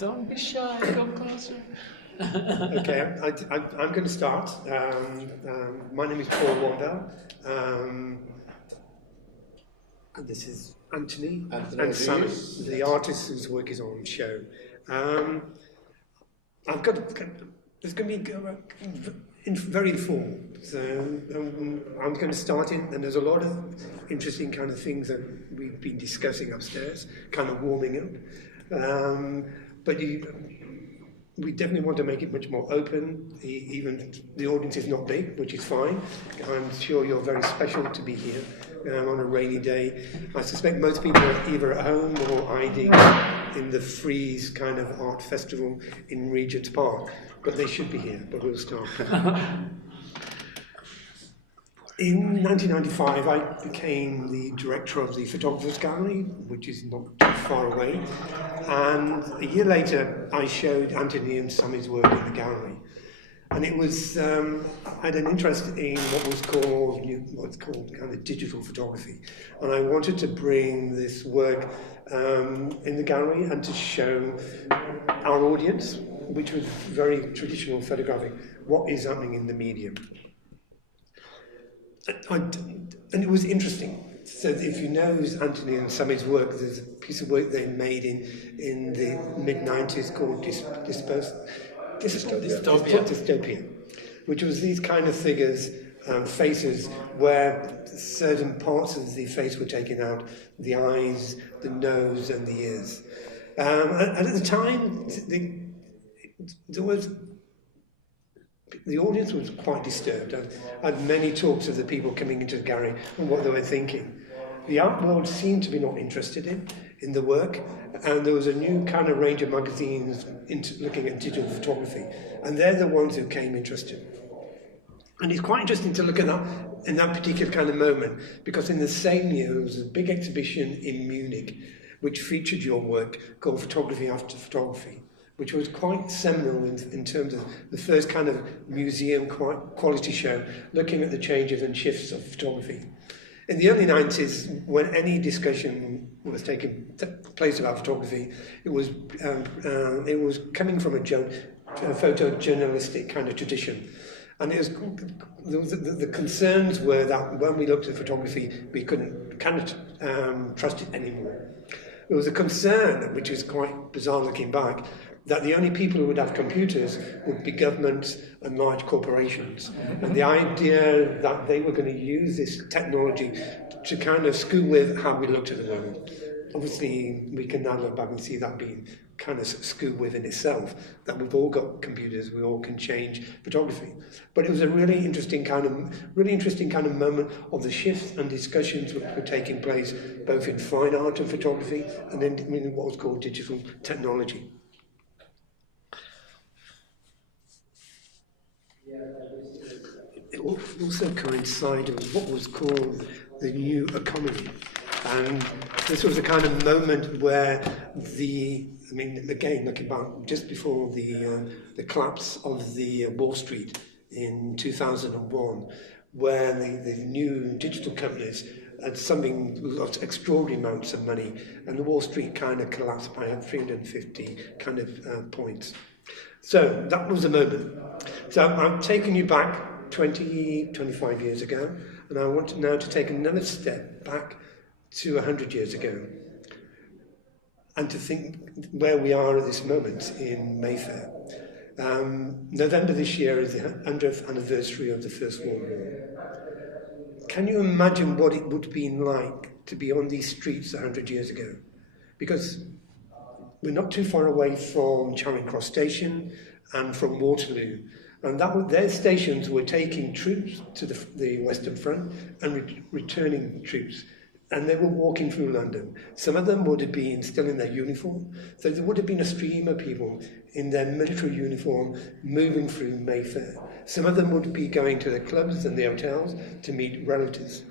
Don't be shy, come closer. Okay, I'm going to start. My name is Paul Wombell. And this is Anthony and Sam, the artist whose work is on show. It's going to be very informal. So I'm going to start it, and there's a lot of interesting kind of things that we've been discussing upstairs, kind of warming up. But we definitely want to make it much more open. Even the audience is not big, which is fine. I'm sure you're very special to be here on a rainy day. I suspect most people are either at home or hiding in the Freeze kind of art festival in Regent's Park. But they should be here, but we'll start. In 1995, I became the director of the Photographers Gallery, which is not too far away. And a year later, I showed Anthony and Sammy's work in the gallery. And it was, I had an interest in what's called kind of digital photography. And I wanted to bring this work in the gallery and to show our audience, which was very traditional photographic, what is happening in the medium. And it was interesting. So if you know Anthony and Sammy's work, there's a piece of work they made in the mid-90s called Dystopia, which was these kind of figures, faces, where certain parts of the face were taken out, the eyes, the nose, and the ears. And at the time, the audience was quite disturbed. I had many talks of the people coming into the gallery and what they were thinking. The art world seemed to be not interested in the work, and there was a new kind of range of magazines looking at digital photography, and they're the ones who came interested. And it's quite interesting to look at that in that particular kind of moment, because in the same year there was a big exhibition in Munich which featured your work called Photography After Photography, which was quite seminal in terms of the first kind of museum quality show, looking at the changes and shifts of photography. In the early 90s, when any discussion was taking place about photography, it was coming from a photojournalistic kind of tradition. And the concerns were that when we looked at photography, we couldn't trust it anymore. There was a concern, which is quite bizarre looking back, that the only people who would have computers would be governments and large corporations. And the idea that they were going to use this technology to kind of screw with how we looked at the world. Obviously, we can now look back and see that being kind of screwed with in itself, that we've all got computers, we all can change photography. But it was a really interesting kind of moment of the shifts and discussions which were taking place both in fine art and photography, and then in what was called digital technology. It also coincided with what was called the new economy. And this was a kind of moment where again, looking back, just before the collapse of the Wall Street in 2001, where the new digital companies had lost extraordinary amounts of money, and the Wall Street kind of collapsed by 350 kind of points. So that was the moment. So I've taken you back 25 years ago, and I want now to take another step back to 100 years ago, and to think where we are at this moment in Mayfair. November this year is the 100th anniversary of the First World War. Can you imagine what it would have been like to be on these streets 100 years ago? Because we're not too far away from Charing Cross Station and from Waterloo. And their stations were taking troops to the Western Front and returning troops. And they were walking through London. Some of them would have been still in their uniform. So there would have been a stream of people in their military uniform moving through Mayfair. Some of them would be going to the clubs and the hotels to meet relatives.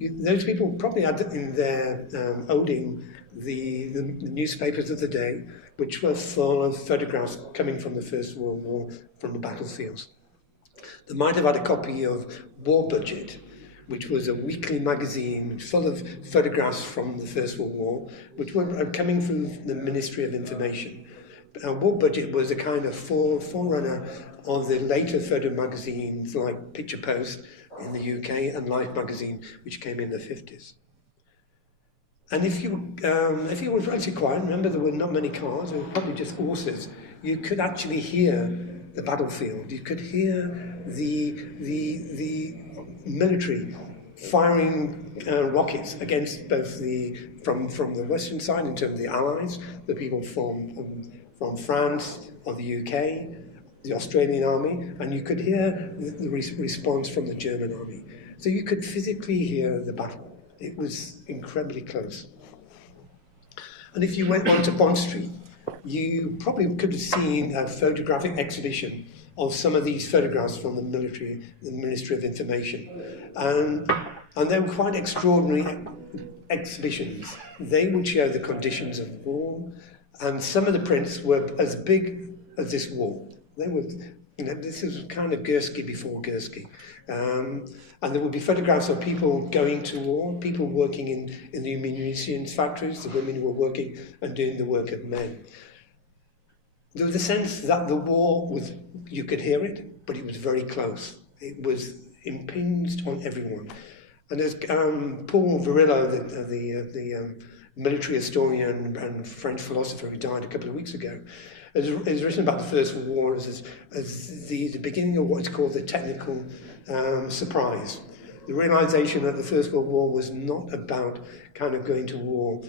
Those people probably had in their holding the newspapers of the day, which were full of photographs coming from the First World War, from the battlefields. They might have had a copy of War Budget, which was a weekly magazine full of photographs from the First World War, which were coming through the Ministry of Information. War Budget was a kind of forerunner of the later photo magazines like Picture Post in the UK and Life magazine, which came in the 50s. And if you were relatively quiet, remember there were not many cars, there were probably just horses, you could actually hear the battlefield. You could hear the military firing rockets against both from the western side in terms of the Allies, the people from France or the UK, the Australian army, and you could hear the response from the German army. So you could physically hear the battle. It was incredibly close. And if you went on to Bond Street, you probably could have seen a photographic exhibition of some of these photographs from the Ministry of Information. And they were quite extraordinary exhibitions. They would show the conditions of war, and some of the prints were as big as this wall. They were, this is kind of Gursky before Gursky. And there would be photographs of people going to war, people working in the munitions factories, the women who were working and doing the work of men. There was a sense that the war was, you could hear it, but it was very close. It was impinged on everyone. And as Paul Virillo, the military historian and French philosopher who died a couple of weeks ago, has written about the First World War as the beginning of what's called the technical surprise. The realization that the First World War was not about kind of going to war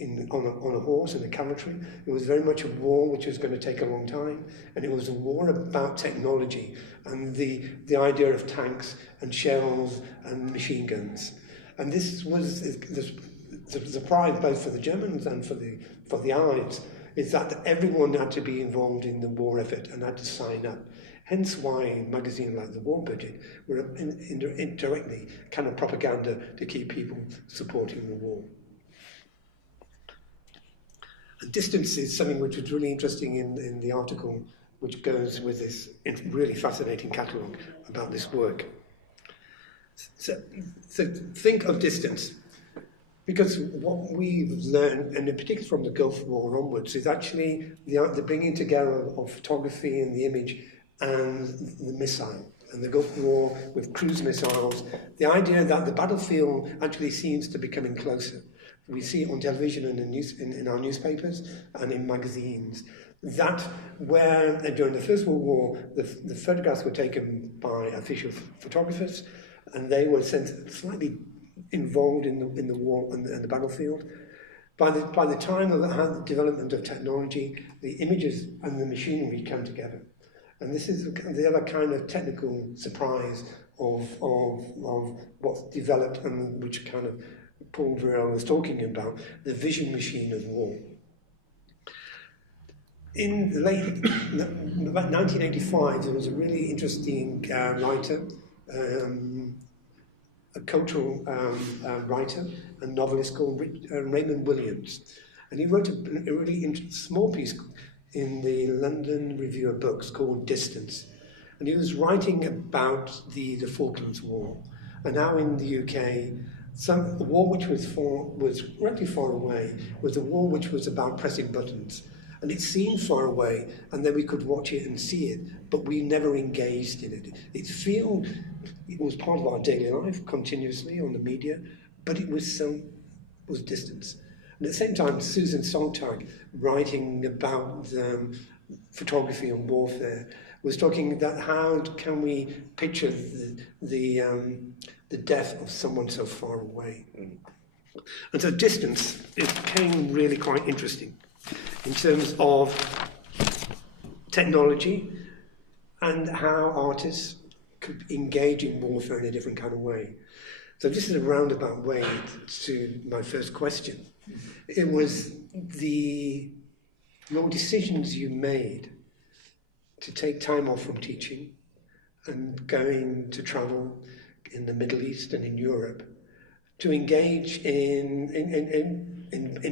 on a horse and a cavalry. It was very much a war which was going to take a long time, and it was a war about technology and the idea of tanks and shells and machine guns. And this was the surprise both for the Germans and for the Allies, is that everyone had to be involved in the war effort and had to sign up. Hence why magazines like the War Budget were indirectly kind of propaganda to keep people supporting the war. And distance is something which was really interesting in the article, which goes with this really fascinating catalogue about this work. So think of distance. Because what we've learned, and in particular from the Gulf War onwards, is actually the bringing together of photography and the image and the missile. And the Gulf War with cruise missiles, the idea that the battlefield actually seems to be coming closer. We see it on television and in our newspapers and in magazines. That where during the First World War, the photographs were taken by official photographers, and they were slightly involved in the war and the battlefield. By the time of the development of technology, the images and the machinery come together. And this is the other kind of technical surprise of what's developed, and which kind of Paul Virillo was talking about, the vision machine of war. In the late about 1985, there was a really interesting writer, a cultural writer and novelist called Raymond Williams. And he wrote a really small piece in the London Review of Books called Distance. And he was writing about the Falklands War. And now in the UK, a war which was relatively far away was a war which was about pressing buttons. And it seemed far away, and then we could watch it and see it, but we never engaged in it. It was part of our daily life continuously on the media, but it was distance. And at the same time, Susan Sontag, writing about photography and warfare, was talking about how can we picture the death of someone so far away. And so distance, it became really quite interesting in terms of technology and how artists could engage in warfare in a different kind of way. So this is a roundabout way to my first question. It was your decisions you made to take time off from teaching and going to travel in the Middle East and in Europe to engage in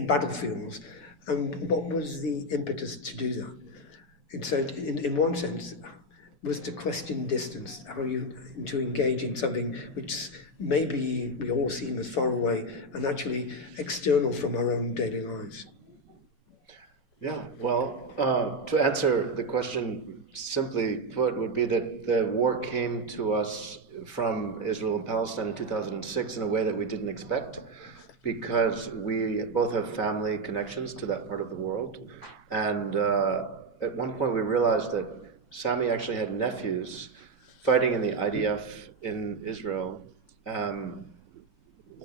battlefields. And what was the impetus to do that? And so, in one sense, was to question distance, to engage in something which maybe we all seem as far away and actually external from our own daily lives. Yeah, well, to answer the question simply put, would be that the war came to us from Israel and Palestine in 2006 in a way that we didn't expect, because we both have family connections to that part of the world. And at one point we realized that Sami actually had nephews fighting in the IDF in Israel, and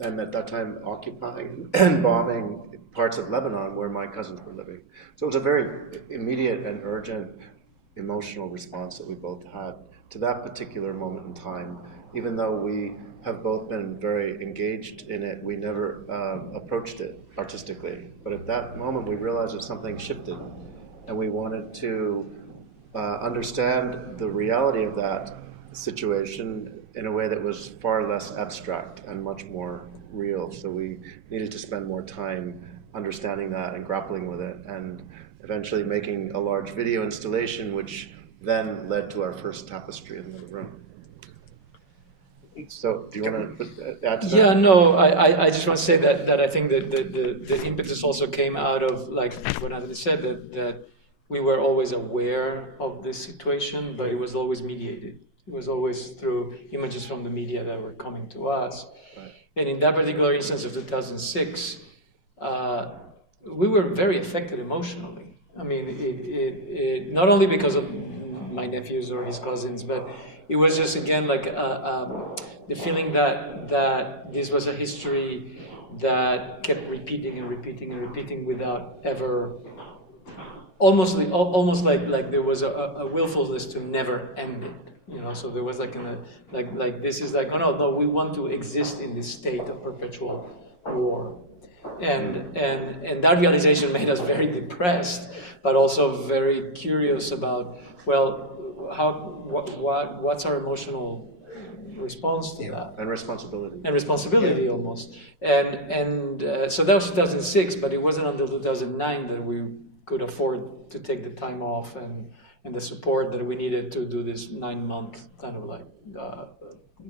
at that time occupying and bombing parts of Lebanon where my cousins were living. So it was a very immediate and urgent emotional response that we both had to that particular moment in time. Even though we have both been very engaged in it, we never approached it artistically. But at that moment we realized that something shifted, and we wanted to understand the reality of that situation in a way that was far less abstract and much more real. So we needed to spend more time understanding that and grappling with it, and eventually making a large video installation, which then led to our first tapestry in the room. So do you want to add to that? Yeah, no, I just want to say that I think that the impetus also came out of, like what Anthony said, that we were always aware of this situation, but it was always mediated. It was always through images from the media that were coming to us. Right. And in that particular instance of 2006, we were very affected emotionally. I mean, it not only because of my nephews or his cousins, but it was just, again, like the feeling that this was a history that kept repeating and repeating and repeating without ever, almost like there was a willfulness to never end it. You know, so there was like this is like, oh no, we want to exist in this state of perpetual war, and that realization made us very depressed, but also very curious about, well, what's our emotional response to that, And responsibility. Almost, and so that was 2006, but it wasn't until 2009 that we could afford to take the time off and the support that we needed to do this 9-month kind of like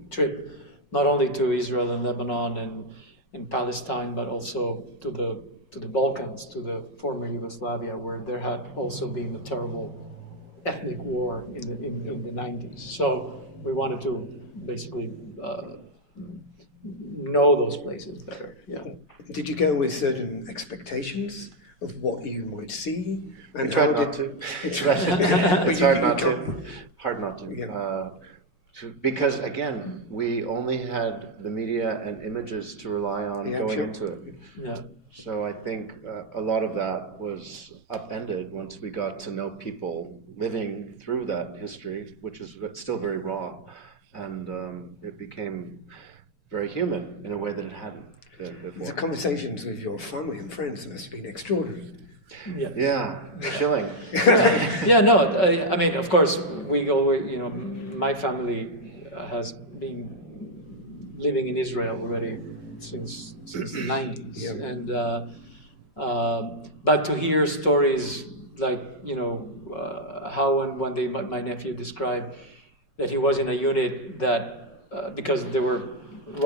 trip, not only to Israel and Lebanon and Palestine, but also to the Balkans, to the former Yugoslavia, where there had also been a terrible ethnic war in the 90s. So we wanted to basically know those places better. Yeah. Did you go with certain expectations of what you might see? And Try not to. It's hard not to. Yeah. Because again, we only had the media and images to rely on going into it. Yeah. So I think a lot of that was upended once we got to know people living through that history, which is still very raw, and it became very human in a way that it hadn't been before. The conversations with your family and friends must have been extraordinary. Yeah, chilling. Yeah, no, I mean, of course, we always, you know, my family has been living in Israel already since the 90s, Yeah. and but to hear stories like, you know, how and one day my nephew described that he was in a unit that because there were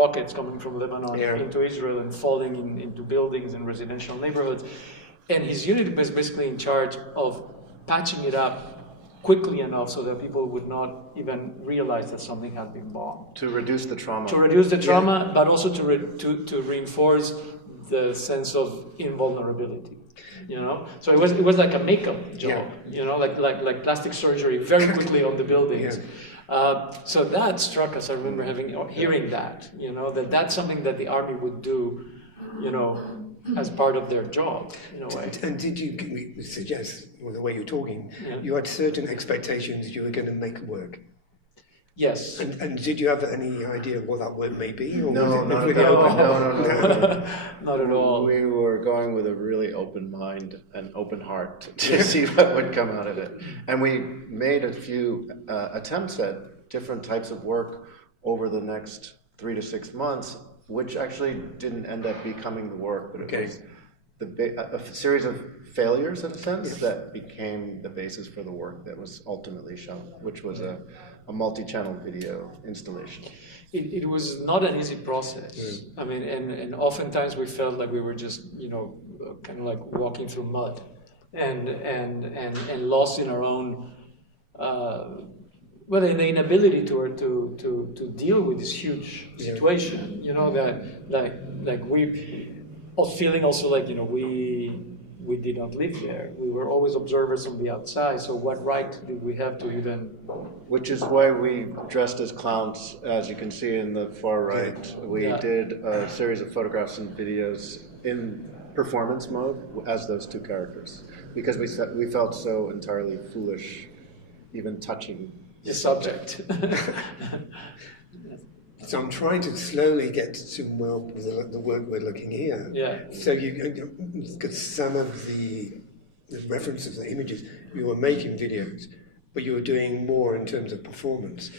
rockets coming from Lebanon into Israel and falling into buildings and residential neighborhoods, and his unit was basically in charge of patching it up quickly enough so that people would not even realize that something had been bombed. To reduce the trauma. To reduce the trauma, but also to reinforce the sense of invulnerability. You know, so it was like a makeup job. You know, like plastic surgery very quickly on the buildings. So that struck us. I remember hearing that. You know, that's something that the army would do. You know, as part of their job, in a way. And did you suggest, well, the way you're talking, you had certain expectations you were going to make work? Yes. And did you have any idea what that work may be? Or No, was it not really at all. open? No. Not at all. We were going with a really open mind and open heart to see what would come out of it. And we made a few attempts at different types of work over the next 3 to 6 months, which actually didn't end up becoming the work, but it was a series of failures, in a sense, that became the basis for the work that was ultimately shown, which was a multi-channel video installation. It was not an easy process. I mean, and oftentimes we felt like we were just, you know, kind of like walking through mud. and lost in our own, well, in the inability to deal with this huge situation. You know, that like we, feeling also like, you know, we did not live there. We were always observers from the outside. So what right did we have to even? Which is why we dressed as clowns, as you can see in the far right. We did a series of photographs and videos in performance mode as those two characters, because we felt so entirely foolish even touching the subject. So I'm trying to slowly get to the work we're looking here. Yeah. So because some of the references, the images, you were making videos, but you were doing more in terms of performance.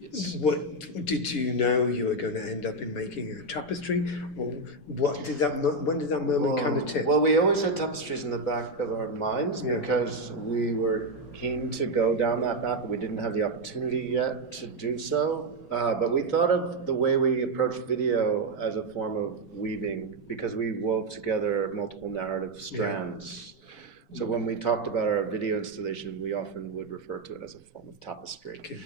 Yes. What did you know you were going to end up in making a tapestry, or when did that moment kind of tip? Well, we always had tapestries in the back of our minds because we were keen to go down that path, but we didn't have the opportunity yet to do so. But we thought of the way we approached video as a form of weaving, because we wove together multiple narrative strands. So when we talked about our video installation, we often would refer to it as a form of tapestry. Okay.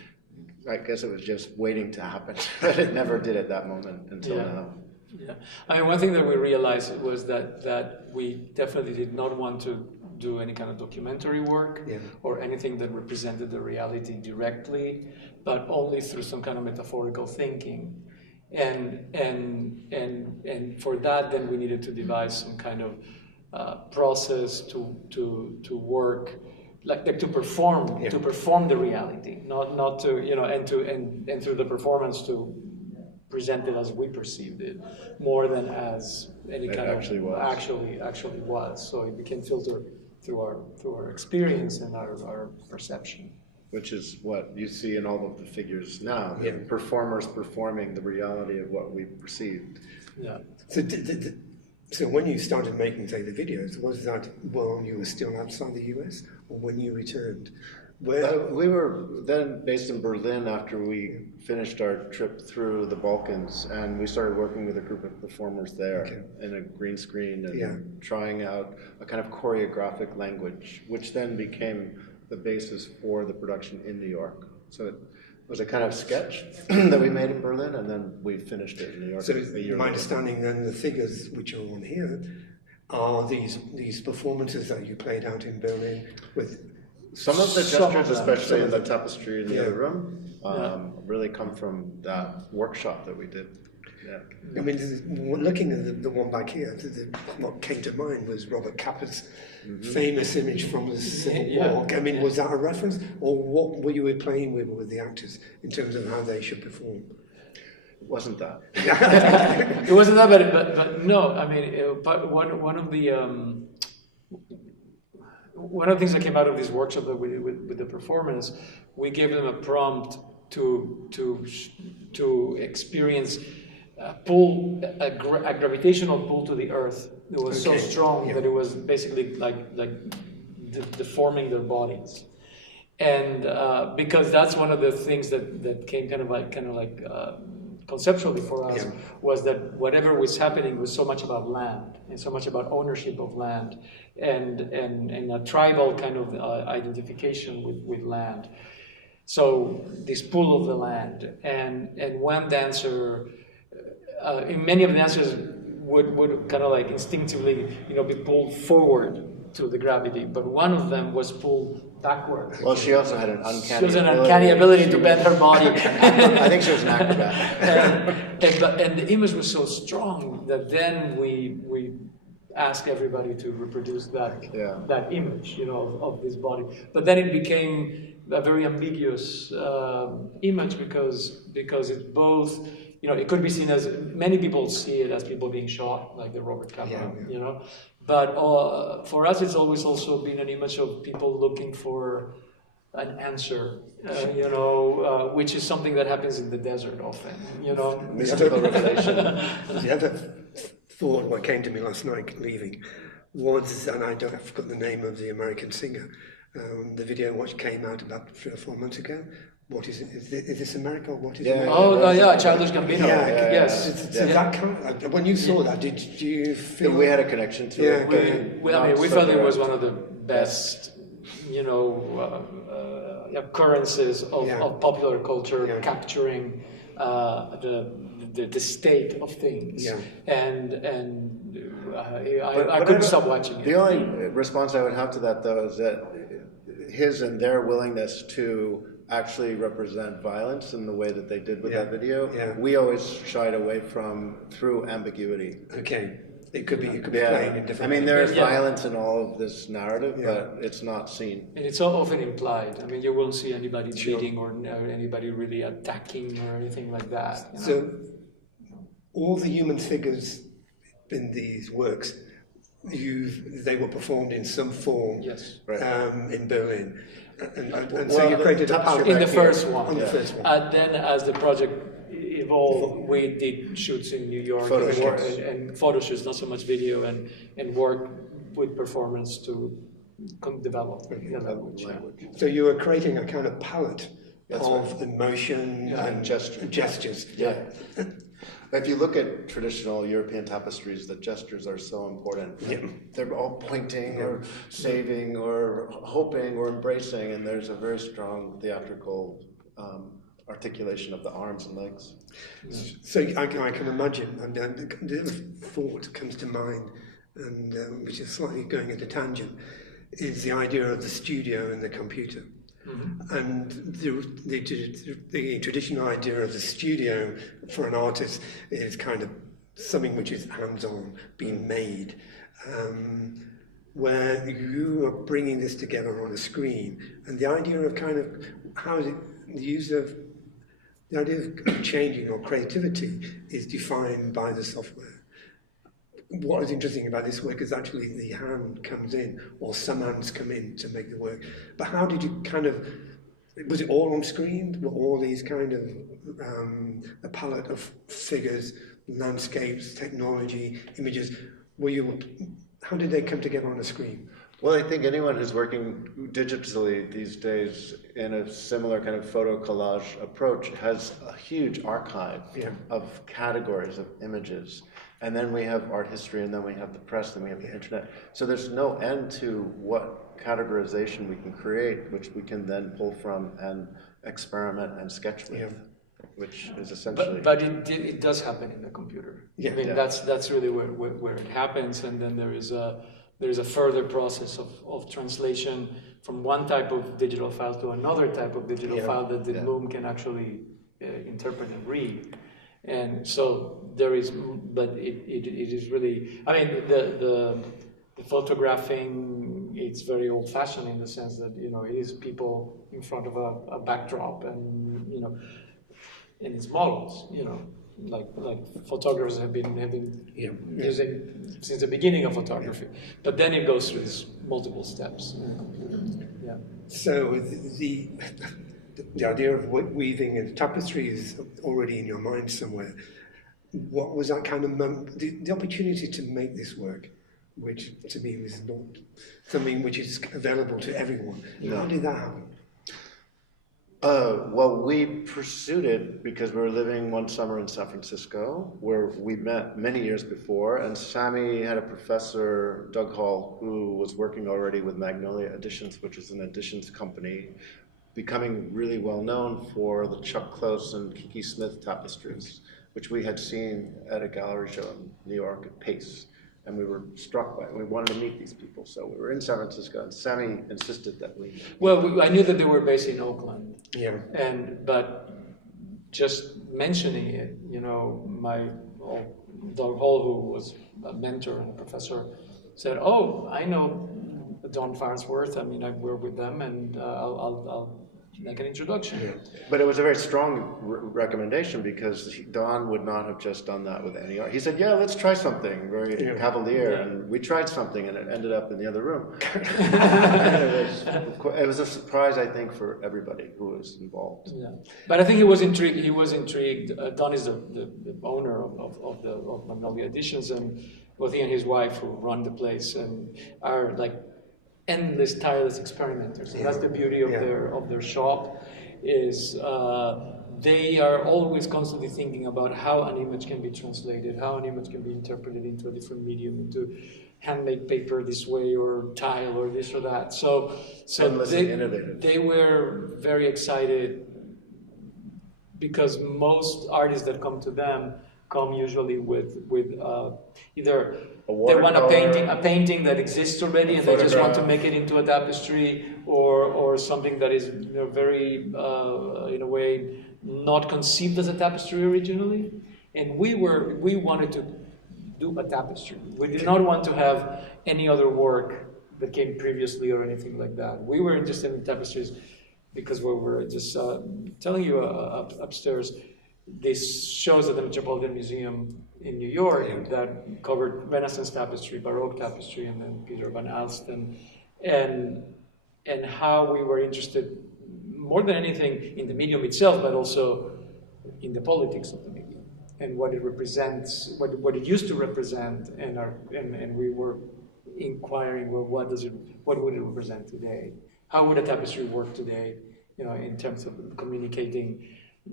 I guess it was just waiting to happen, but it never did at that moment until now. Yeah, I mean, one thing that we realized was that we definitely did not want to do any kind of documentary work or anything that represented the reality directly, but only through some kind of metaphorical thinking. And for that, then we needed to devise some kind of process to work. Like to perform the reality, not to, you know, and through the performance to present it as we perceived it, more than as any kind of actually was. So it became filtered through our experience and our perception. Which is what you see in all of the figures now, the performers performing the reality of what we perceived. Yeah. So when you started making, say, the videos, was that while you were still outside the US, or when you returned? We were then based in Berlin after we finished our trip through the Balkans, and we started working with a group of performers there in a green screen and trying out a kind of choreographic language, which then became the basis for the production in New York. So it was a kind of sketch that we made in Berlin, and then we finished it in New York. So my understanding then, the figures which are on here are these performances that you played out in Berlin with. Some of the gestures, especially in the tapestry in the other room, really come from that workshop that we did. Yeah. I mean, looking at the one back here, what came to mind was Robert Capa's famous image from the Civil War. I mean, was that a reference, or what were you playing with the actors in terms of how they should perform? It wasn't that. It wasn't that, but no. I mean, but one of the things that came out of this workshop that we did with the performance, we gave them a prompt to experience a gravitational pull to the earth. It was so strong that it was basically like deforming their bodies, and because that's one of the things that came kind of like conceptually for us was that whatever was happening was so much about land and so much about ownership of land and a tribal kind of identification with land. So this pull of the land, and one dancer. In many of the dancers would kind of like instinctively, you know, be pulled forward to the gravity, but one of them was pulled backward. Well, she also had an uncanny ability to bend her body. I think she was an acrobat. and the image was so strong that then we asked everybody to reproduce that image, you know, of this body. But then it became a very ambiguous image because it's both. You know, it could be seen as, many people see it as people being shot, like the Robert Capa, you know. But for us, it's always also been an image of people looking for an answer, you know, which is something that happens in the desert often, you know. Mystical revelation. The other thought, what came to me last night leaving, was, and I forgot the name of the American singer, the video which came out about 3 or 4 months ago, what is it? Is this America? Or what is Yeah. it? Yeah, Childish Gambino. Yes. So that kind of, when you saw that, did you feel we had a connection to Yeah. it. We felt it was one of the best, occurrences of popular culture capturing the state of things. Yeah. I couldn't stop watching it. The only response I would have to that, though, is that his and their willingness to actually represent violence in the way that they did with that video, we always shied away from through ambiguity. Okay. It could be playing in different. I mean, there is violence in all of this narrative, but it's not seen. And it's so often implied. I mean, you won't see anybody beating or anybody really attacking or anything like that. So, all the human figures in these works, they were performed in some form. Yes. In Berlin, and so you created a palette in the first one. On the first one. And then, as the project evolved, we did shoots in New York and photo shoots, not so much video, and work with performance to develop the language. So you were creating a kind of palette of emotion and gestures. Yeah. If you look at traditional European tapestries, the gestures are so important. Yeah. They're all pointing or saving or hoping or embracing, and there's a very strong theatrical articulation of the arms and legs. So I can imagine, and the other thought comes to mind, and which is slightly going at a tangent, is the idea of the studio and the computer. Mm-hmm. And the traditional idea of the studio for an artist is kind of something which is hands-on, being made, where you are bringing this together on a screen, and the idea of kind of how is it, the idea of changing or creativity is defined by the software. What is interesting about this work is actually the hand comes in, or some hands come in to make the work. But how did you was it all on screen? Were all these kind of, a palette of figures, landscapes, technology, images, how did they come together on a screen? Well, I think anyone who's working digitally these days in a similar kind of photo collage approach has a huge archive of categories of images. And then we have art history, and then we have the press, and we have the internet. So there's no end to what categorization we can create, which we can then pull from and experiment and sketch with, which is essentially... But it does happen in the computer. Yeah. I mean, that's really where it happens, and then there is a further process of translation from one type of digital file to another type of digital file that the loom can actually interpret and read. And so there is, but it is really, I mean, the photographing, it's very old-fashioned in the sense that, it is people in front of a backdrop, and, and it's models, like photographers have been using since the beginning of photography. But then it goes through these multiple steps in the computer. Yeah. So the idea of weaving a tapestry is already in your mind somewhere. What was that kind of moment, the opportunity to make this work, which to me was not something which is available to everyone. How did that happen? Well, we pursued it because we were living one summer in San Francisco, where we met many years before, and Sammy had a professor, Doug Hall, who was working already with Magnolia Editions, which is an editions company, becoming really well known for the Chuck Close and Kiki Smith tapestries, which we had seen at a gallery show in New York at Pace. And we were struck by it. We wanted to meet these people. So we were in San Francisco, and Sammy insisted that we... Well, I knew that they were based in Oakland. Yeah. But just mentioning it, my Doug Hall, who was a mentor and a professor, said, "Oh, I know Don Farnsworth. I mean, I work with them, and I'll make an introduction." Yeah. But it was a very strong recommendation, because Don would not have just done that with any art. He said, "Yeah, let's try something," very cavalier, and we tried something, and it ended up in the other room. It was a surprise, I think, for everybody who was involved. Yeah, but I think he was intrigued. Don is the owner of Magnolia Editions, and both he and his wife, who run the place, and are like endless, tireless experimenters. So that's the beauty of their shop. is they are always constantly thinking about how an image can be translated, how an image can be interpreted into a different medium, into handmade paper this way, or tile, or this or that. So Endlessly innovative. they were very excited because most artists that come to them come usually with either they want a painting that exists already and they just want to make it into a tapestry, or something that is very in a way not conceived as a tapestry originally. And we wanted to do a tapestry. We did not want to have any other work that came previously or anything like that. We were interested in tapestries because we were just telling you upstairs, this shows at the Metropolitan Museum in New York that covered Renaissance tapestry, Baroque tapestry, and then Peter van Alsten, and how we were interested more than anything in the medium itself, but also in the politics of the medium and what it represents, what it used to represent, and we were inquiring, well, what would it represent today? How would a tapestry work today? In terms of communicating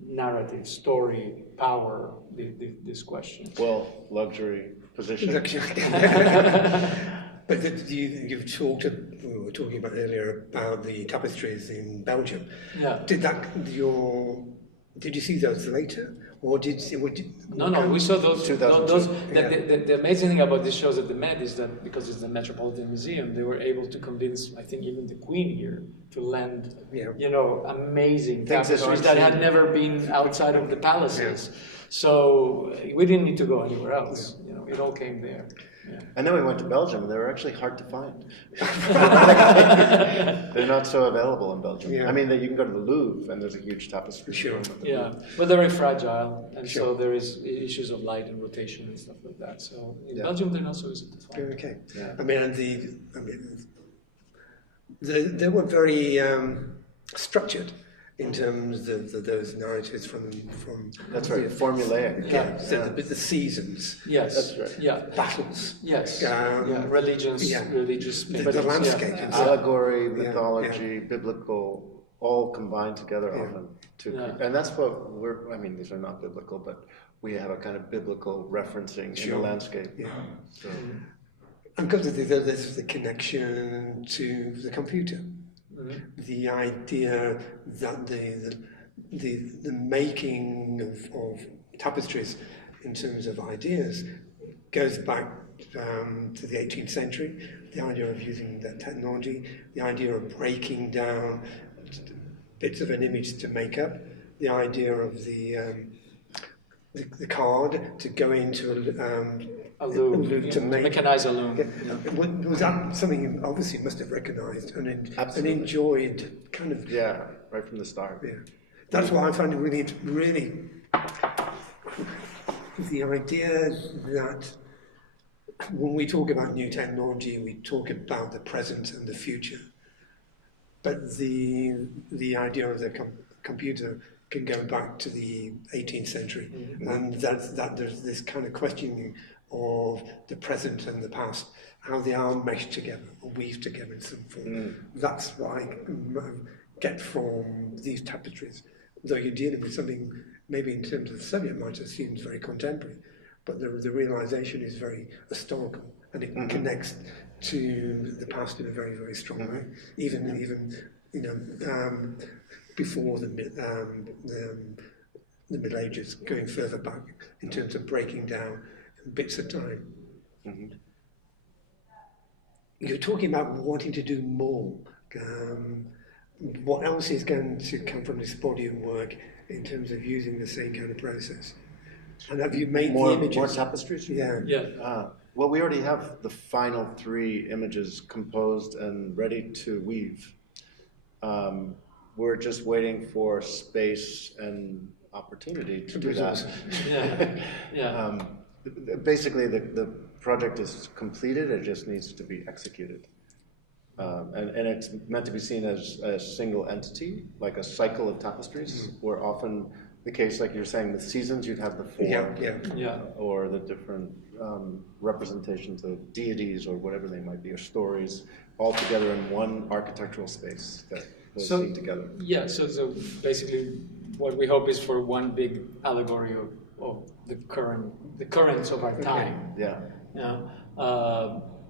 narrative, story, power, these questions. Well, luxury, position. But you've talked, we were talking about earlier about the tapestries in Belgium. Yeah. Did you see those later, or No, we saw those. 2002. The amazing thing about these shows at the Met is that because it's the Metropolitan Museum, they were able to convince, I think, even the Queen here to lend, amazing tapestries that had never been outside of the palaces. So we didn't need to go anywhere else. It all came there. Yeah. And then we went to Belgium, and they were actually hard to find. They're not so available in Belgium. Yeah. I mean, you can go to the Louvre, and there's a huge tapestry. Sure. Yeah, but they're very fragile, and so there is issues of light and rotation and stuff like that. So in Belgium, they're not so easy to find. Okay. Yeah. They were very structured in terms of those narratives from. That's right, formulaic. The seasons. Yes. That's right. Yeah. Battles. Yes. Religious religious the landscape. Allegory, mythology, biblical, all combined together often. And that's what these are not biblical, but we have a kind of biblical referencing in the landscape. Yeah. So. And because there's the connection to the computer. The idea that the making of tapestries in terms of ideas goes back to the 18th century. The idea of using that technology, the idea of breaking down bits of an image to make up, the idea of the card to go into a loom, to mechanize a loom. Yeah. Was that something you obviously must have recognised and enjoyed, kind of? Yeah, right from the start. Yeah, that's why I find it really the idea that when we talk about new technology, we talk about the present and the future, but the idea of the computer can go back to the 18th century, and that there's this kind of questioning of the present and the past, how they are meshed together or weaved together in some form. That's what I get from these tapestries. Though you're dealing with something maybe in terms of the subject matter seems very contemporary, but the realization is very historical, and it connects to the past in a very, very strong way. Even before the Middle Ages, going further back in terms of breaking down bits of time. You're talking about wanting to do more. What else is going to come from this body of work in terms of using the same kind of process? And have you made the images? More tapestries? Yeah. Well, we already have the final 3 images composed and ready to weave. We're just waiting for space and opportunity to do that. Basically, the project is completed, it just needs to be executed. And it's meant to be seen as a single entity, like a cycle of tapestries, where often the case, like you're saying, with seasons, you'd have the 4, or the different representations of deities or whatever they might be, or stories, all together in one architectural space that So see together. yeah, so basically, what we hope is for one big allegory of the currents of our time. Yeah. Yeah,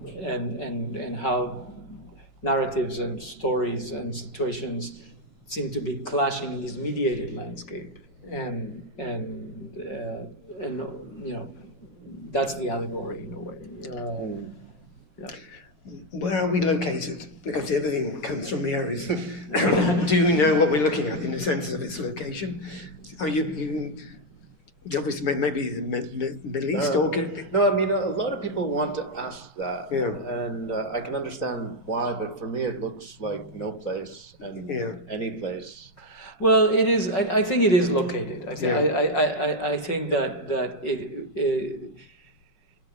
and how narratives and stories and situations seem to be clashing in this mediated landscape, and you know, that's the allegory in a way. Yeah. Where are we located? Because everything that comes from here is, do you know what we're looking at in the sense of its location? Are you obviously maybe the Middle East or No, I mean, a lot of people want to ask that, Yeah. and I can understand why, but for me it looks like no place and any place. Well, it is. I think it is located. I think. Yeah. I think that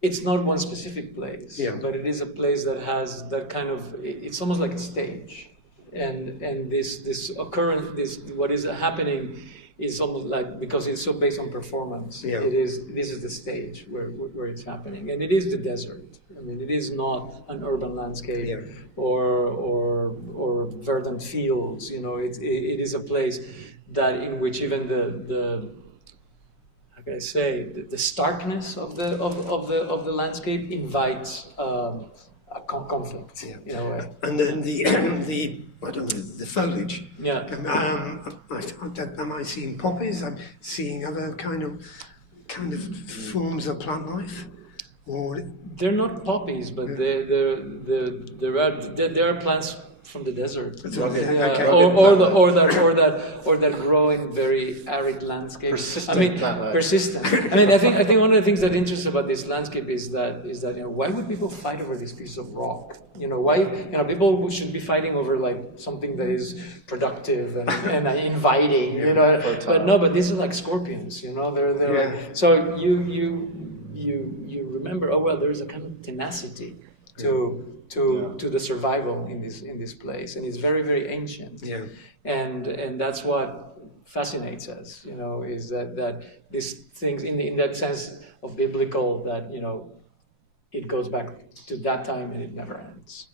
it's not one specific place, but it is a place that has that kind of. It's almost like a stage, and this what is happening is almost like, because it's so based on performance. Yeah. This is the stage where it's happening, and it is the desert. I mean, it is not an urban landscape or verdant fields. You know, it is a place that in which even the how can I say, the starkness of the landscape invites a conflict in a way. And then the I don't know, the foliage. Yeah. Am I seeing poppies? I'm seeing other kind of forms of plant life, or They're not poppies, but there are plants from the desert. Okay. Or that grow in very arid landscapes. Persistent plant life. Persistent. I mean, I think one of the things that interests about this landscape is that you know, why would people fight over this piece of rock? You know, why, you know, people should be fighting over like something that is productive and inviting, you know. But these are like scorpions, you know. They're like, so you remember, oh well, there's a kind of tenacity to the survival in this place, and it's very, very ancient. Yeah. And that's what fascinates us, you know, is that these things in that sense of biblical, that, you know, it goes back to that time and it never ends.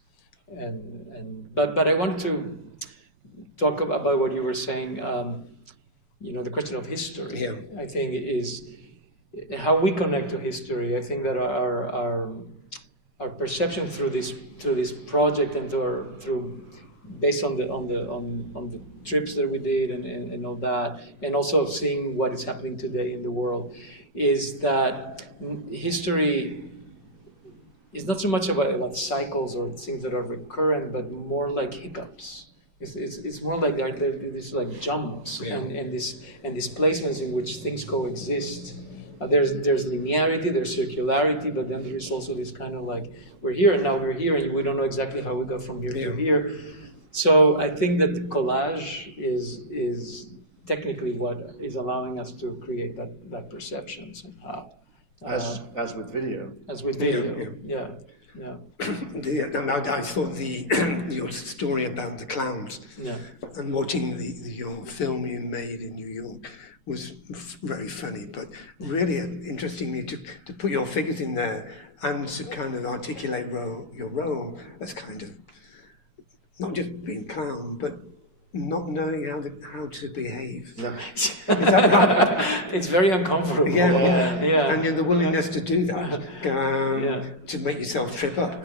But I wanted to talk about what you were saying. You know, the question of history. Yeah. I think is how we connect to history. I think that our perception through this project and through based on the trips that we did and all that, and also seeing what is happening today in the world, is that history is not so much about cycles or things that are recurrent, but more like hiccups. It's more like there's like jumps and displacements in which things coexist. There's linearity, there's circularity, but then there is also this kind of like, we're here and now we're here, and we don't know exactly how we got from here to here. So I think that the collage is technically what is allowing us to create that perception somehow. As with video. As with video, yeah. I thought your story about the clowns and watching your film you made in New York was very funny, but really interestingly to put your figures in there and to kind of articulate your role as kind of not just being clown, but not knowing how to behave. No. Is that right? It's very uncomfortable. Yeah. And the willingness to do that, to make yourself trip up.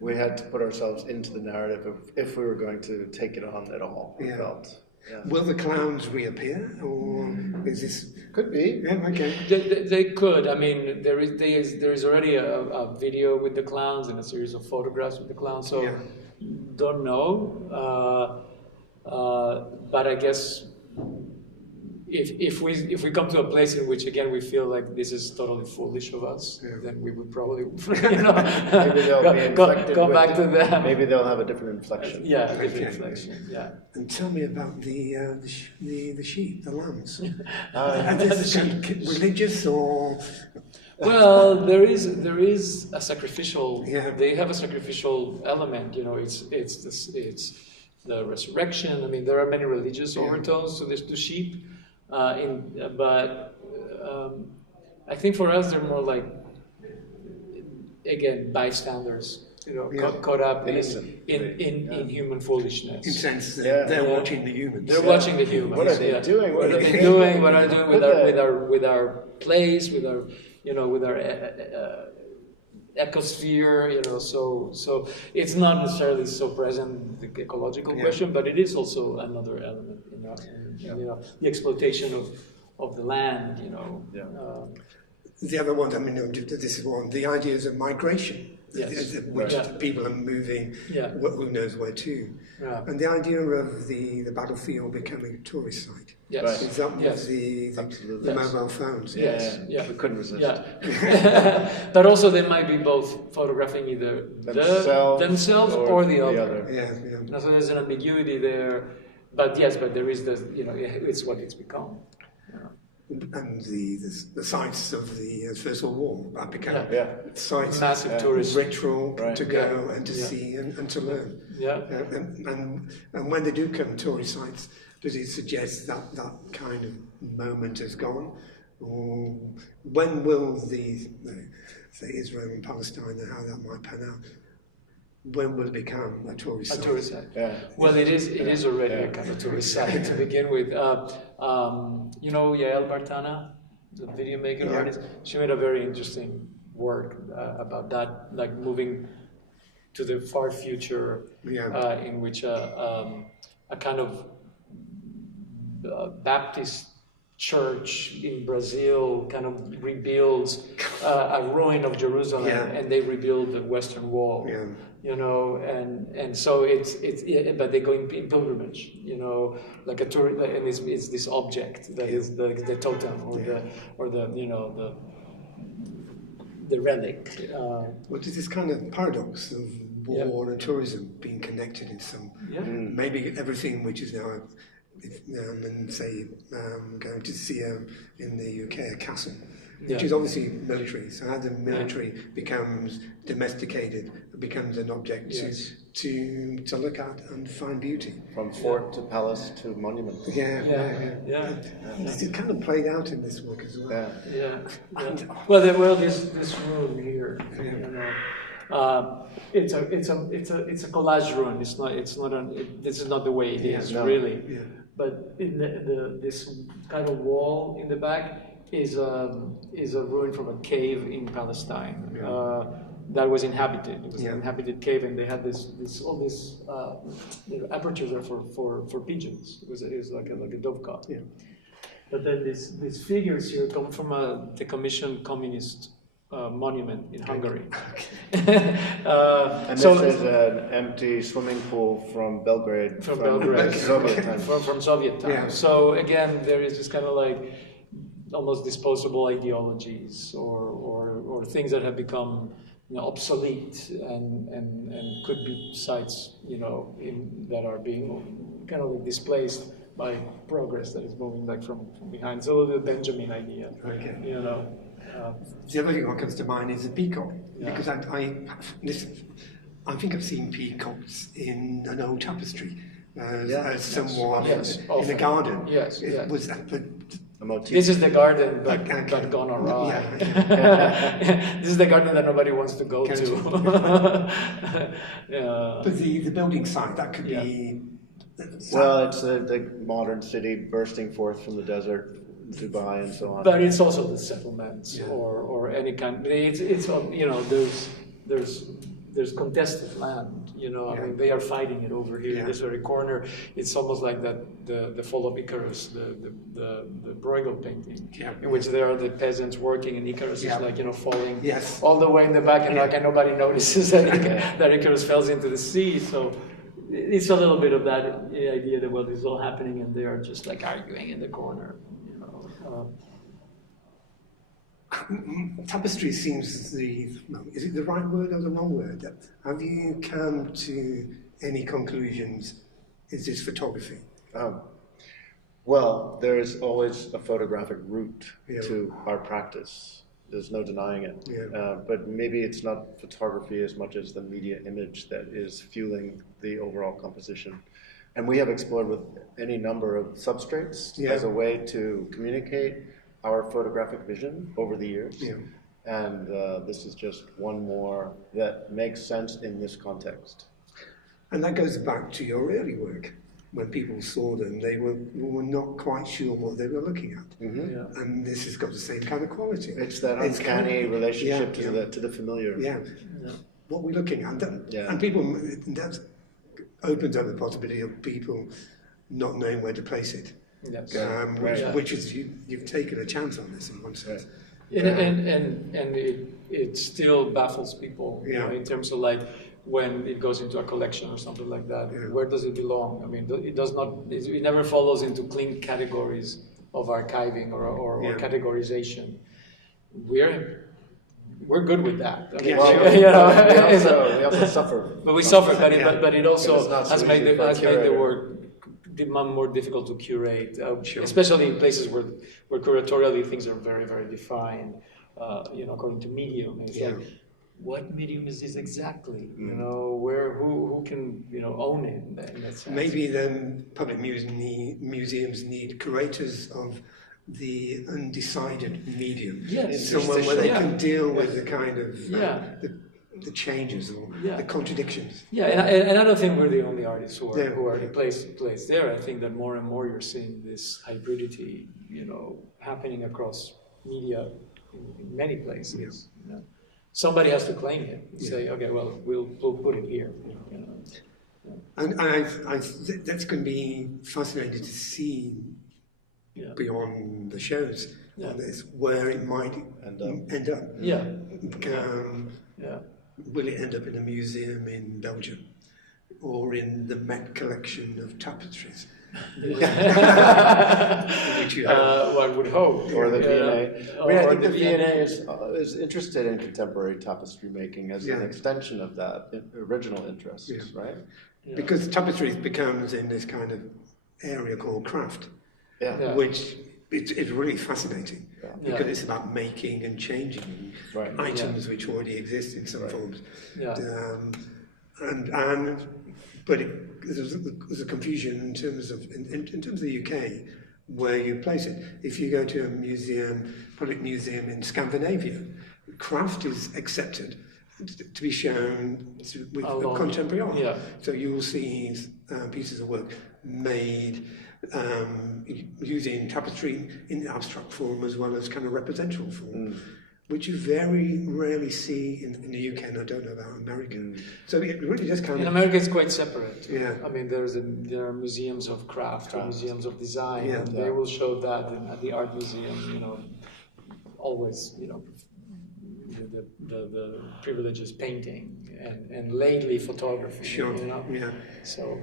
We had to put ourselves into the narrative if we were going to take it on at all, we felt. Yeah. Will the clowns reappear, or is this? Could be. Yeah, okay. They could. I mean, there is already a video with the clowns and a series of photographs with the clowns. So don't know. But I guess if we come to a place in which again we feel like this is totally foolish of us, then we would probably Maybe they'll go back to that. Maybe they'll have a different inflection. Yeah, different inflection. Yeah. And tell me about the sheep, the lambs. The Is sheep. religious or? Well, there is a sacrificial. Yeah. They have a sacrificial element. You know, it's the resurrection. I mean, there are many religious overtones to sheep, but I think for us they're more like, again, bystanders. caught up Innocent. in human foolishness. In sense that Yeah. they're Yeah. watching the humans. They're watching the humans. What are they doing? What are they doing? What are they doing with our place, with our ecosphere? So it's not necessarily so present the ecological question, but it is also another element. The exploitation of the land. Yeah. The other one, I mean, this is one, the ideas of migration, Yes. which Right. people are moving, Yeah. who knows where to. Yeah. And the idea of the battlefield becoming a tourist site. Yes. Right. Is that Yes. the Absolutely. Yes. mobile phones? Yes. Yeah. We couldn't resist. Yeah. But also they might be both photographing either themselves or the other. Yeah, yeah. So there's an ambiguity there. But yes, but there is it's what it's become. And the sites of the First World War have become Yeah. sites Massive Yeah. tourist. ritual Right. to go Yeah. and to Yeah. see and to learn. Yeah. And when they do come tourist sites, does it suggest that that kind of moment is gone? Or when will say Israel and Palestine and how that might pan out, when will it become a tourist site? A tourist site. Yeah. Well, it is already a kind of tourist site to begin with. Yael Bartana, the video maker Yeah. artist, she made a very interesting work about that, like moving to the far future, Yeah. in which a kind of Baptist church in Brazil kind of rebuilds a ruin of Jerusalem, Yeah. and they rebuild the Western Wall. Yeah. And so but they go in pilgrimage, like a tour, and it's this object that is the totem or the relic. Well, there's this kind of paradox of war and tourism being connected in some. Yeah. Maybe everything which is now, and say, going to see in the UK a castle, which Yeah. is obviously military. So how the military becomes domesticated, becomes an object Yes. to look at and find beauty. From fort to palace to monument. Yeah. It's kind of played out in this work as well. Yeah. Yeah. Well, this room here, it's a collage room. This is not the way it is really. Yeah. But in this kind of wall in the back is a ruin from a cave in Palestine that was inhabited. It was an inhabited cave, and they had all these apertures there for pigeons. It was like a dovecote. Yeah. But then these figures here come from a decommissioned communist monument in Hungary. And so this is an empty swimming pool from Belgrade. From Belgrade. Soviet times. from Soviet times. Yeah. So again, there is this kind of like almost disposable ideologies or things that have become obsolete and could be sites that are being kind of like displaced by progress that is moving like from behind. It's a little bit Benjamin idea. Okay. The other thing that comes to mind is the peacock, because I think I've seen peacocks in an old tapestry, somewhat in the garden. Yes, It yes. was that, but A motif. This is the garden, but Okay. gone awry. Yeah. This is the garden that nobody wants to go to. Yeah. But the building site, that could be. Well, it's the modern city bursting forth from the desert, Dubai and so on. But it's also the settlements or any kind. It's there's contested land. I mean, they are fighting it over here in this very corner. It's almost like that the Fall of Icarus, the Bruegel painting, in which there are the peasants working, and Icarus is like falling all the way in the back, and like nobody notices that Icarus falls into the sea. So it's a little bit of that idea that this is all happening, and they are just like arguing in the corner. Tapestry seems is it the right word or the wrong word? Have you come to any conclusions? Is this photography? Well, there is always a photographic route to our practice. There's no denying it. But maybe it's not photography as much as the media image that is fueling the overall composition. And we have explored with any number of substrates as a way to communicate our photographic vision over the years. And this is just one more that makes sense in this context. And that goes back to your early work. When people saw them, they were not quite sure what they were looking at. Mm-hmm. Yeah. And this has got the same kind of quality. It's that uncanny relationship to the familiar. Yeah. What we're looking at. And people, that opens up the possibility of people not knowing where to place it. Yes. Which is, you've taken a chance on this in one sense. And it still baffles people, you know, Yeah. in terms of like when it goes into a collection or something like that. Yeah. Where does it belong? I mean, it does not. It never follows into clean categories of archiving or categorization. We're good with that. I mean, Yeah, you know, we also suffer. but we suffer. But it It's also not so has made easy for a the curator. work more difficult to curate, especially in places where curatorially things are very, very defined, you know, according to medium. And it's like, what medium is this exactly? You know, who can, you know, own it in that sense? Maybe then public museums need curators of the undecided medium. Yes. Someone where they can deal with the kind of the changes or the contradictions. Yeah, and I don't think we're the only artists who are placed there. I think that more and more you're seeing this hybridity, you know, happening across media in many places. You know. Somebody has to claim it and say, okay, well, we'll put it here. You know. And that's going to be fascinating to see beyond the shows on this, where it might end up. Yeah. Will it end up in a museum in Belgium or in the Met collection of tapestries? Which you have. One would hope. Or the V&A. I mean, I think the V&A V&A is interested in contemporary tapestry making as an extension of that original interest, right? Because tapestries becomes in this kind of area called craft, which it's really fascinating because it's about making and changing items which already exist in some forms. But there's a confusion in terms of the UK where you place it. If you go to a museum, public museum in Scandinavia, craft is accepted to be shown with contemporary art. Yeah. So you will see pieces of work made using tapestry in abstract form as well as kind of representational form, which you very rarely see in the UK, and I don't know about America. So it really just kind in of... America, it's quite separate. Yeah. I mean, there are museums of craft or museums of design, and Yeah. they will show that at the art museum. You know, always, you know, the privilege is painting and lately photography. Sure. You know. Yeah. So.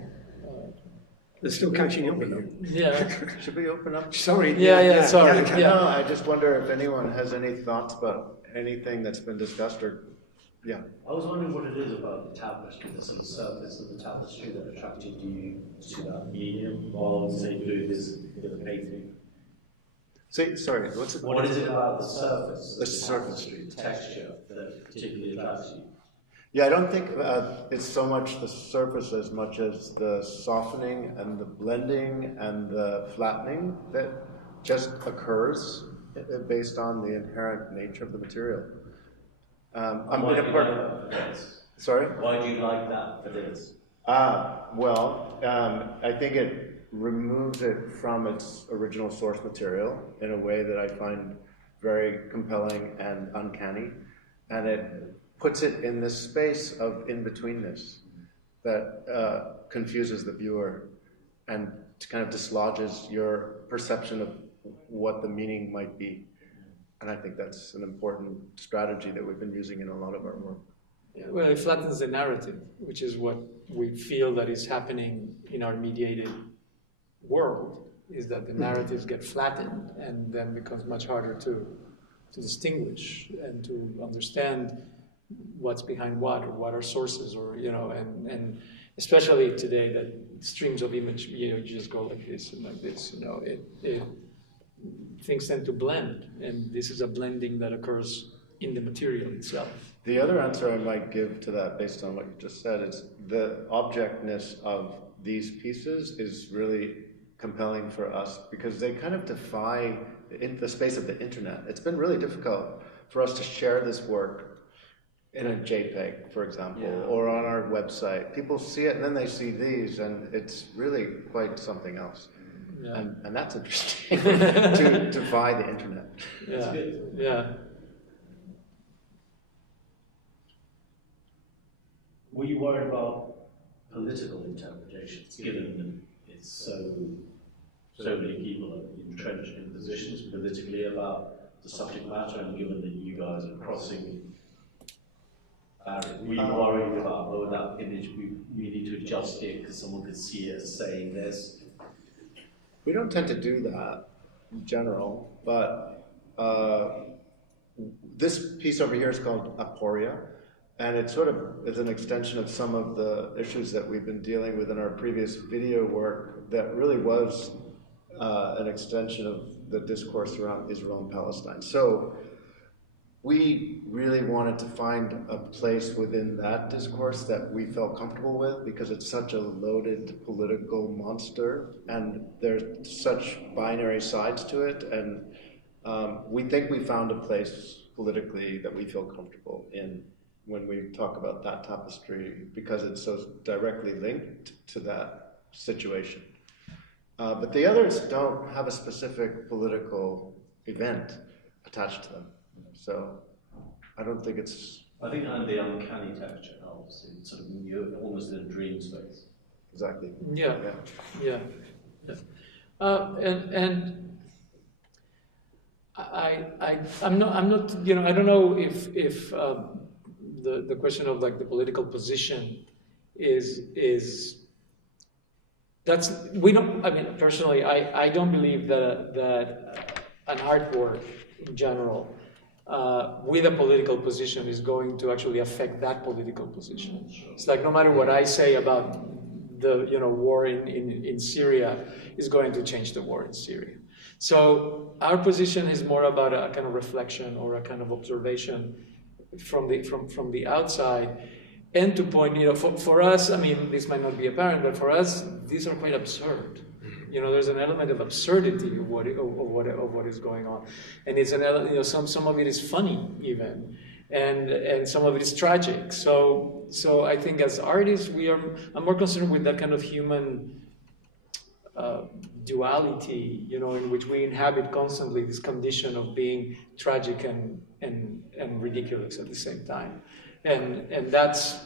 They're still catching up with them. Yeah. Should we open up? Sorry. Sorry. Okay. No, I just wonder if anyone has any thoughts about anything that's been discussed or, I was wondering what it is about the tapestry, the sort of surface of the tapestry that attracted you to that medium, while say blue is with the painting. Sorry, what's it? What is it about the surface, The surface. the texture that particularly attracts you? Yeah, I don't think it's so much the surface as much as the softening and the blending and the flattening that just occurs based on the inherent nature of the material. Why do you like that for this? Sorry? Why do you like that for this? I think it removes it from its original source material in a way that I find very compelling and uncanny, and it puts it in this space of in-betweenness that confuses the viewer and kind of dislodges your perception of what the meaning might be. And I think that's an important strategy that we've been using in a lot of our work. Yeah, well, it flattens the narrative, which is what we feel that is happening in our mediated world, is that the narratives get flattened and then becomes much harder to distinguish and to understand what's behind what, or what are sources, or, you know, and especially today that streams of image, you know, you just go like this and like this, you know, things tend to blend, and this is a blending that occurs in the material itself. The other answer I might give to that, based on what you just said, is the objectness of these pieces is really compelling for us because they kind of defy the space of the internet. It's been really difficult for us to share this work in a JPEG, for example, or on our website. People see it and then they see these, and it's really quite something else. Yeah. And that's interesting to defy the internet. Yeah. Yeah. Were you worried about political interpretations, given that it's so many people are entrenched in positions politically about the subject matter, and given that you guys are crossing barriers? Were you worried about, oh, that image, we need to adjust it because someone could see it as saying this? We don't tend to do that in general, but this piece over here is called Aporia, and it sort of is an extension of some of the issues that we've been dealing with in our previous video work that really was an extension of the discourse around Israel and Palestine. So we really wanted to find a place within that discourse that we felt comfortable with, because it's such a loaded political monster and there's such binary sides to it, and we think we found a place politically that we feel comfortable in when we talk about that tapestry, because it's so directly linked to that situation. But the others don't have a specific political event attached to them. So I don't think it's... I think the uncanny texture helps. It's sort of, you're almost in a dream space. Exactly. Yeah. Yeah. Yeah. And I'm not, you know, I don't know if the question of like the political position is that's, we don't, I mean, personally, I don't believe that an artwork in general with a political position is going to actually affect that political position. It's like no matter what I say about the war in Syria is going to change the war in Syria. So our position is more about a kind of reflection or a kind of observation from the outside, and to point, for us, I mean, this might not be apparent, but for us, these are quite absurd. There's an element of absurdity of what is going on, and it's an element, some of it is funny even, and some of it is tragic. So I think as artists, I'm more concerned with that kind of human duality, in which we inhabit constantly this condition of being tragic and ridiculous at the same time, and that's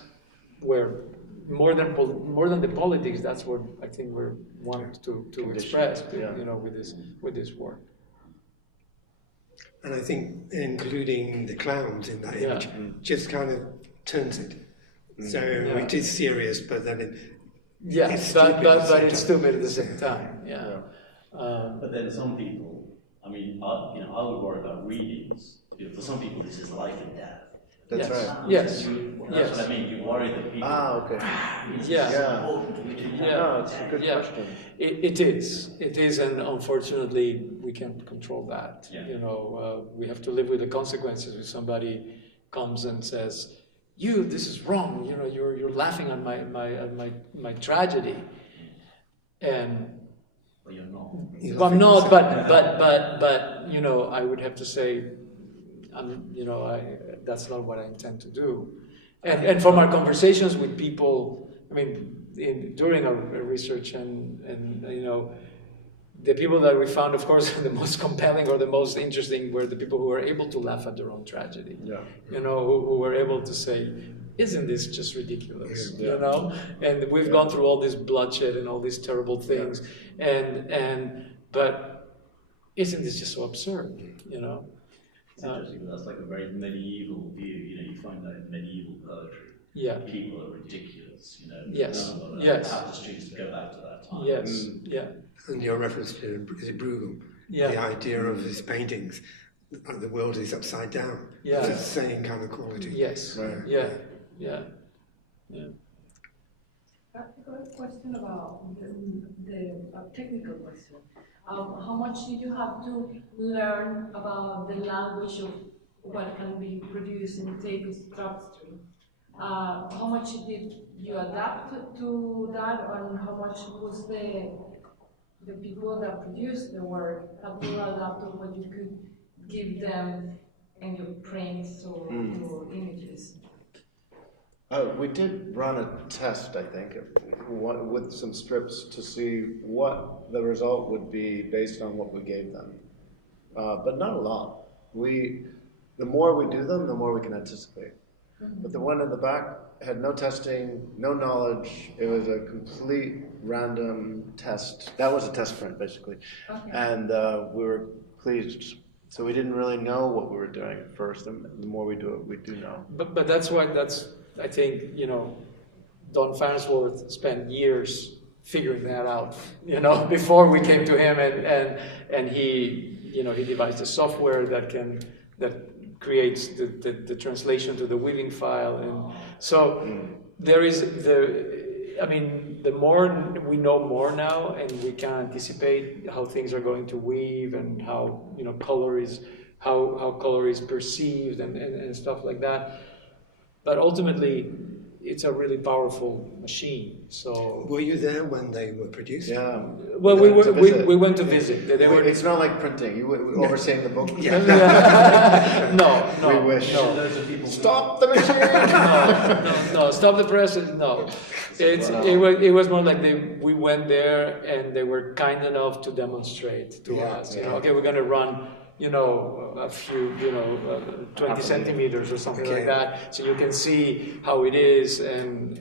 where more than the politics, that's what I think we want to express, with this work. And I think including the clowns in that image just kind of turns it. So it is serious, but then it's stupid at the same time. Yeah. But then some people, I mean, I would worry about readings. For some people, this is life and death. That's right. Yes. That's what I mean. You worry that people. Okay. Yeah. No, it's a good question. It is, and unfortunately, we can't control that. Yeah. We have to live with the consequences. If somebody comes and says, this is wrong. You're laughing on my tragedy, and Well, you're not. well, I'm not. But I would have to say, that's not what I intend to do. And from our conversations with people, I mean, during our research and the people that we found, of course, the most compelling or the most interesting were the people who were able to laugh at their own tragedy. Yeah. Who were able to say, isn't this just ridiculous? Yeah. And we've gone through all this bloodshed and all these terrible things, but isn't this just so absurd? It's interesting, that's like a very medieval view. You find that in medieval poetry. Yeah. People are ridiculous. Yes. Tapestries to go back to that time. Yes. Yeah. And your reference to, is it Bruegel? Yeah. The idea of his paintings, the world is upside down. Yeah. It's the same kind of quality. Yes. Right. Yeah. I've got a question about the technical question. How much did you have to learn about the language of what can be produced in tapestry? How much did you adapt to that, and how much was the people that produced the work, have you adapted what you could give them in your prints or your images? We did run a test, I think, with some strips to see what the result would be based on what we gave them, but not a lot. The more we do them, the more we can anticipate. But the one in the back had no testing, no knowledge. It was a complete random test. That was a test print, basically. Okay. And we were pleased. So we didn't really know what we were doing at first. And the more we do it, we do know. But that's why, I think, you know, Don Farnsworth spent years figuring that out, you know, before we came to him, and he, you know, he devised a software that creates the translation to the weaving file, and so there is the more we know more now, and we can anticipate how things are going to weave, and how, you know, how color is perceived, and stuff like that. But ultimately, it's a really powerful machine. So were you there when they were produced? Yeah. well, we went to visit. They were. It's not like printing. You were overseeing the book. Yeah. No. We wish. No. Loads of people. Stop the machine. No, stop the press. No, it was more like we went there, and they were kind enough to demonstrate to us. You know, okay, we're going to run, you know, a few, you know, 20 centimeters or something like that, so you can see how it is, and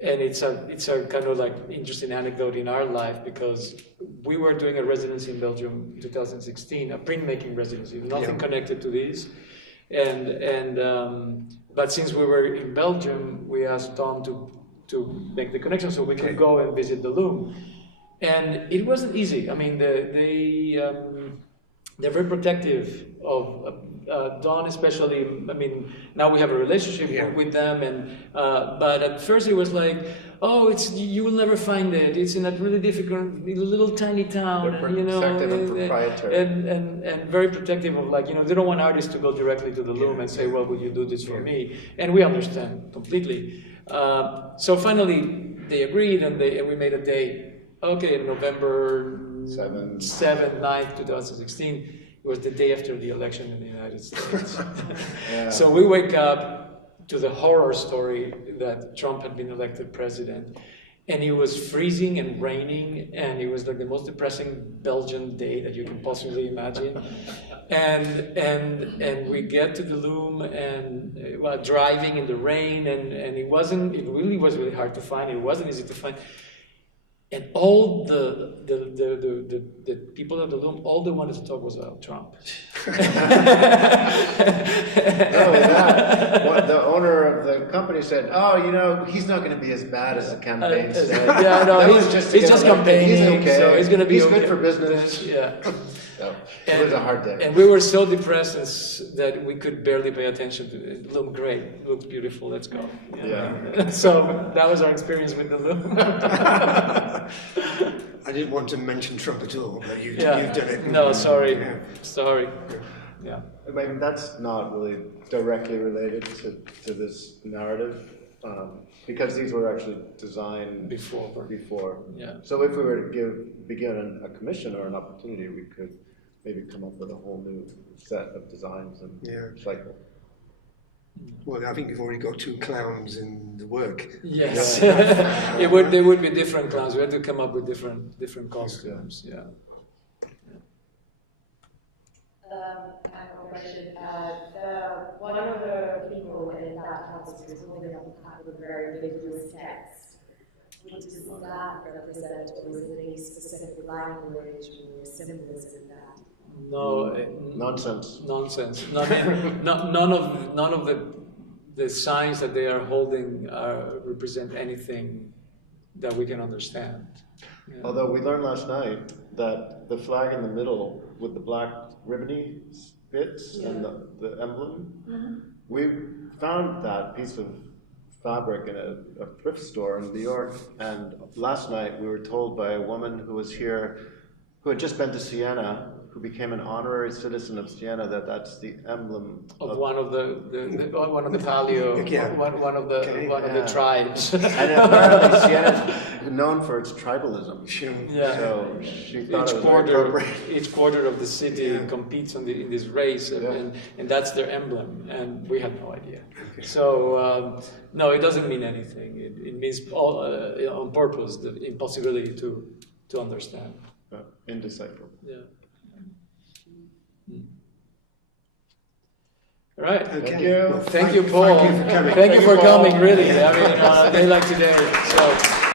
it's a kind of like interesting anecdote in our life, because we were doing a residency in Belgium in 2016, a printmaking residency, nothing connected to this, but since we were in Belgium, we asked Tom to make the connection so we could go and visit the loom. And it wasn't easy. I mean, they're very protective of Don, especially. I mean, now we have a relationship with them, and but at first it was like, oh, you will never find it. It's in a really difficult, little tiny town, They're and, you know, protective and proprietary. and very protective of, like, you know, they don't want artists to go directly to the loom and say, well, will you do this for me? And we understand completely. So finally, they agreed, and we made a date. Okay, November 7th, 9th, 2016, it was the day after the election in the United States. So we wake up to the horror story that Trump had been elected president, and it was freezing and raining, and it was like the most depressing Belgian day that you can possibly imagine. And we get to the loom, and driving in the rain, and it really was really hard to find. It wasn't easy to find. And all the people at the loom, all they wanted to talk was about Trump. Not only that, the owner of the company said, "Oh, you know, he's not going to be as bad as the campaign said." Yeah, no, he's just campaigning. He's okay. So he's going to be. He's okay. good for business. Yeah. So it was a hard day. And we were so depressed that we could barely pay attention to it. It looked great. It looks beautiful. Let's go. Yeah. So that was our experience with the loom. I didn't want to mention Trump at all, but you've done it. No, sorry. Sorry. Yeah. I mean, that's not really directly related to this narrative, because these were actually designed before. Yeah. So if we were to begin a commission or an opportunity, we could maybe come up with a whole new set of designs and cycle. Well, I think you've already got 2 clowns in the work. Yes. They would be different clowns. We had to come up with different costumes. Yeah. I have a question. One of the people in that house was holding up a couple of very ambiguous text. What does that represent, or is it a specific language or symbolism in that? No. Nonsense. None of the signs that they are holding represent anything that we can understand. Yeah. Although we learned last night that the flag in the middle with the black ribbony bits and the emblem, we found that piece of fabric in a thrift store in New York, and last night we were told by a woman who was here, who had just been to Siena, who became an honorary citizen of Siena, that's the emblem of one of the one of the paleo, Yeah. one of the tribes. And apparently Siena is known for its tribalism. Yeah. So she thought it was very appropriate. Each quarter of the city competes in this race, and that's their emblem, and we had no idea. So no, it doesn't mean anything. It means on purpose the impossibility to understand. Indecipherable. Yeah. All right. Okay. Thank you. Well, Thank you, Paul. Thank you for coming. Thank you for coming. Really, I mean, a day like today. So.